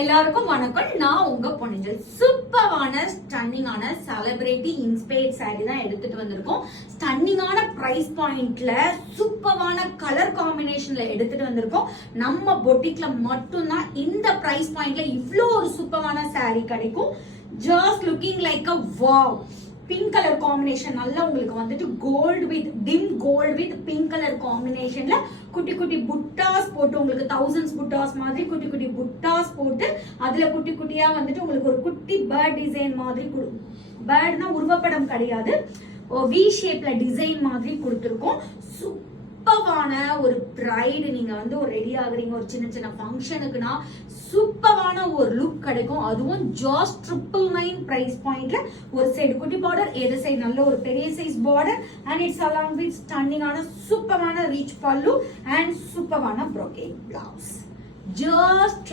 எல்லாருக்கும் வணக்கம். நான் உங்க பொன்னிஞ்சல். சூப்பரான ஸ்டன்னிங்கான செலிபிரிட்டி இன்ஸ்பயர்ட் சாரி தான் எடுத்துட்டு வந்திருக்கோம். ஸ்டன்னிங்கான பிரைஸ் பாயிண்ட்ல சூப்பரான கலர் காம்பினேஷன்ல எடுத்துட்டு வந்திருக்கோம். நம்ம பொட்டிக்ல மட்டும்தான் இந்த பிரைஸ் பாயிண்ட்ல இவ்வளோ ஒரு சூப்பரான சாரி கிடைக்கும். Just looking like a wow. Pink colour combination நல்லா உங்களுக்கு வந்துட்டு gold with dim gold with pink colour காம்பினேஷன்ல குட்டி குட்டி புட்டாஸ் போட்டு உங்களுக்கு தௌசண்ட்ஸ் புட்டாஸ் மாதிரி குட்டி குட்டி புட்டாஸ் போட்டு அதுல குட்டி குட்டியா வந்துட்டு உங்களுக்கு ஒரு குட்டி பேர்ட் டிசைன் மாதிரி பேர்ட்னா உருவப்படம் கிடையாது, வி ஷேப்ல டிசைன் மாதிரி கொடுத்துருக்கோம். சூப்பரான ஒரு பிரைடு நீங்க வந்து ஒரு ரெடி ஆகுறீங்க ஒரு சின்ன சின்ன ஃபங்க்ஷனுக்குனா சூப்பரான ஒரு லுக் கிடைக்கும். அதுவும் ஜாஸ்ட் 999 பிரைஸ் பாயிண்ட்ல ஒரு சைடு குட்டி பார்டர், எது சைடு நல்ல ஒரு பெரிய size border and it's along with ஸ்டன்னிங்கான சூப்பரான ரீச் பல்லு அண்ட் சூப்பரான ப்ரோகேட் பிளவுஸ். ஜஸ்ட்